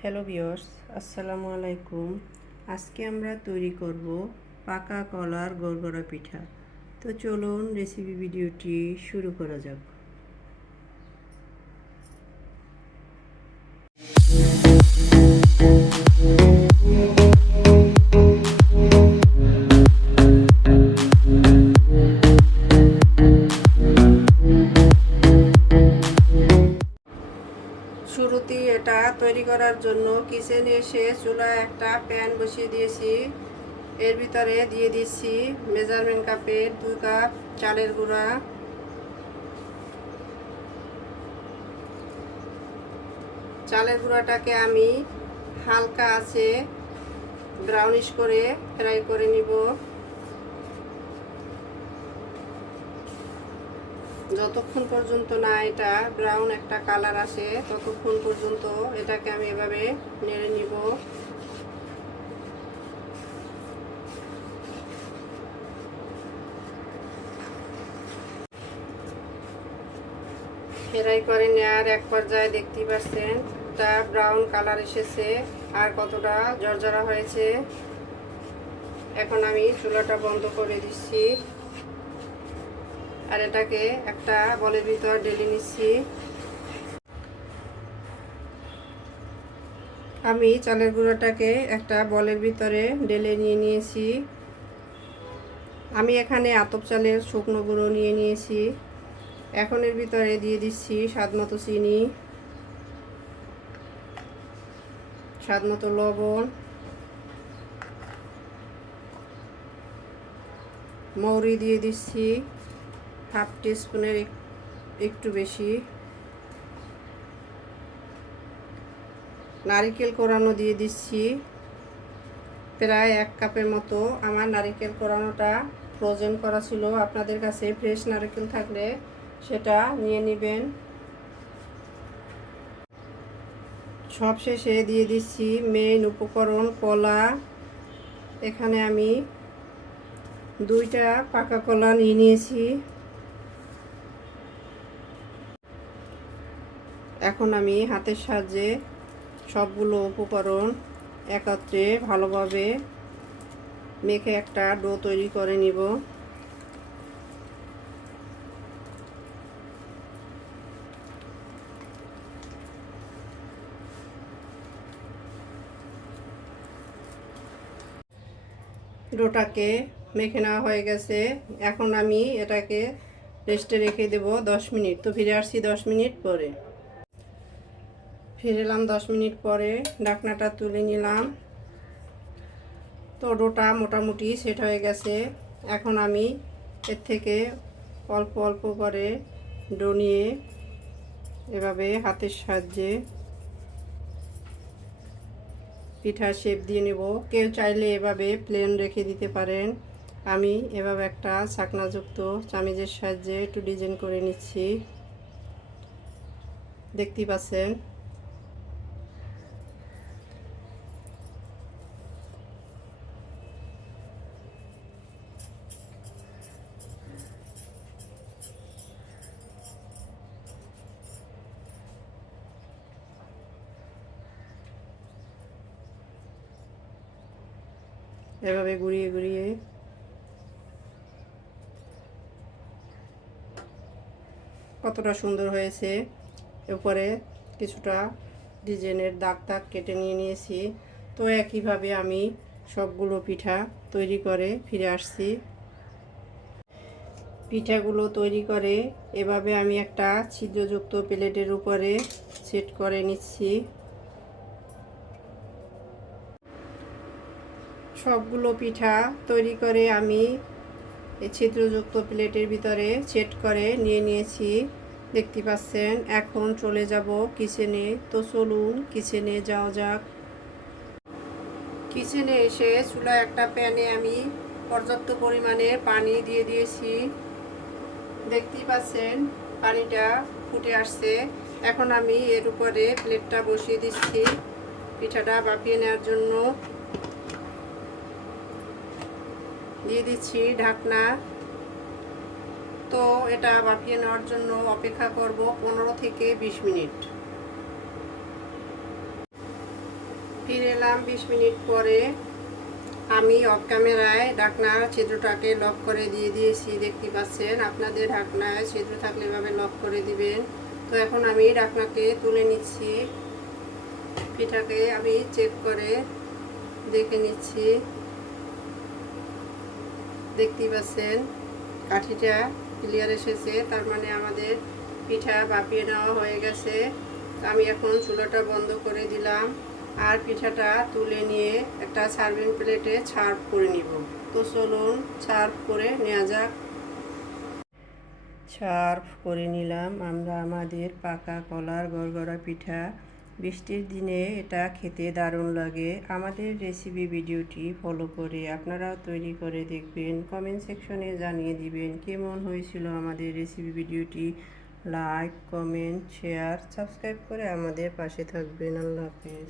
Hello viewers, আসসালামু আলাইকুম। আজকে আমরা তৈরি করব পাকা কলার গড়গড়া পিঠা। তো চলুন রেসিপি ভিডিওটি শুরু করা যাক। শুরুতেই এটা তৈরি করার জন্য কিচেনে এসে চুলায় একটা প্যান বসিয়ে দিয়েছি। এর ভিতরে দিয়ে দিচ্ছি মেজারমেন্ট কাপের 2 কাপ চালের গুঁড়া, চালের গুঁড়াটাকে আমি হালকা আছে ব্রাউনিশ করে ফ্রাই করে নিব। যতক্ষণ পর্যন্ত না এটা ব্রাউন একটা কালার আসে ততক্ষণ পর্যন্ত এটাকে আমি এভাবে নেড়ে নিব। ফ্রাই করে নেওয়ার এক পর্যায়ে দেখতেই পাচ্ছেন এটা ব্রাউন কালার এসেছে আর কতটা জর্জরা হয়েছে। এখন আমি চুলাটা বন্ধ করে দিচ্ছি আর এটাকে একটা বলের ভিতর ঢেলে নিচ্ছি। আমি চালের গুঁড়োটাকে একটা বলের ভিতরে ঢেলে নিয়েছি। আমি এখানে আতপ চালের শুকনো গুঁড়ো নিয়ে নিয়েছি। এখন এর ভিতরে দিয়ে দিচ্ছি স্বাদমতো চিনি, স্বাদমতো লবণ, মৌরি দিয়ে দিচ্ছি হাফ টিস্পুনের একটু বেশি, নারকেল কোরানো দিয়ে দিচ্ছি প্রায় 1 কাপের মতো। আমার নারকেল কোরানোটা ফ্রোজেন করা ছিল, আপনাদের কাছে ফ্রেশ নারকেল থাকলে সেটা নিয়ে নেবেন। সবশেষে দিয়ে দিচ্ছি মেইন উপকরণ কলা। এখানে আমি 2টা পাকা কলা নিয়ে নিয়েছি। এখন আমি হাতের সাহায্যে সবগুলো উপকরণ একত্রে ভালোভাবে মেখে একটা ডো তৈরি করে নিব। ডোটাকে মেখে নেওয়া হয়ে গেছে। এখন আমি এটাকে রেস্টে রেখে দেব 10 মিনিট। তো ফিরে আসছি 10 মিনিট পরে। ফিরে এলাম 10 মিনিট পরে, ঢাকনাটা তুলে নিলাম। তো ডোটা মোটামুটি সেট হয়ে গেছে। এখন আমি এর থেকে অল্প অল্প করে ডো নিয়ে এভাবে হাতের সাহায্যে পিঠার শেপ দিয়ে নেব। কেউ চাইলে এভাবে প্লেন রেখে দিতে পারেন। আমি এভাবে একটা ছাকনাযুক্ত চামিচের সাহায্যে একটু ডিজাইন করে নিচ্ছি, দেখতেই পাচ্ছেন। এভাবে ঘুরিয়ে ঘুরিয়ে কতটা সুন্দর হয়েছে। উপরে কিছুটা ডিজাইনের দাগ দাগ কেটে নিয়েছি। তো একইভাবে আমি সবগুলো পিঠা তৈরি করে ফিরে আসছি। পিঠাগুলো তৈরি করে এভাবে আমি একটা ছিদ্রযুক্ত প্লেটের উপরে সেট করে নিচ্ছি। সবগুলো পিঠা তৈরি করে আমি এই ছিদ্রযুক্ত প্লেটের ভিতরে সেট করে নিয়ে নিয়েছি, দেখতে পাচ্ছেন। এখন চলে যাব কিচেনে। তো চলুন কিচেনে যাওয়া যাক। কিচেনে এসে চুলায় একটা প্যানে আমি পর্যাপ্ত পরিমাণে পানি দিয়ে দিয়েছি, দেখতেই পাচ্ছেন পানিটা ফুটে আসছে। এখন আমি এর উপরে প্লেটটা বসিয়ে দিচ্ছি পিঠাটা ভাপিয়ে নেওয়ার জন্য। দিয়ে দিচ্ছি ঢাকনা। তো এটা ভাপিয়ে নেওয়ার জন্য অপেক্ষা করব 15 থেকে 20 মিনিট। ফিরে এলাম 20 মিনিট পরে। আমি অফ ক্যামেরায় ঢাকনার ছিদ্রটাকে লক করে দিয়ে দিয়েছি, দেখতে পাচ্ছেন। আপনাদের ঢাকনায় ছিদ্র থাকলে এভাবে লক করে দিবেন। তো এখন আমি ঢাকনাকে তুলে নিচ্ছি, পিঠাকে আমি চেক করে দেখে নিচ্ছি। দেখতে পাচ্ছেন কাঠিটা ক্লিয়ার এসেছে, তার মানে আমাদের পিঠা ভাপিয়ে নেওয়া হয়ে গেছে। আমি এখন চুলাটা বন্ধ করে দিলাম আর পিঠাটা তুলে নিয়ে একটা সার্ভিং প্লেটে সার্ভ করে নিব। তো চলুন সার্ভ করে নেওয়া যাক। সার্ভ করে নিলাম আমরা আমাদের পাকা কলার গড়গড়া পিঠা। বৃষ্টির দিনে এটা খেতে দারুণ লাগে। আমাদের রেসিপি ভিডিওটি ফলো করে আপনারাও তৈরি করে দেখবেন। কমেন্ট সেকশনে জানিয়ে দিবেন কেমন হয়েছিল আমাদের রেসিপি ভিডিওটি। লাইক, কমেন্ট, শেয়ার, সাবস্ক্রাইব করে আমাদের পাশে থাকবেন। আল্লাহ হাফেজ।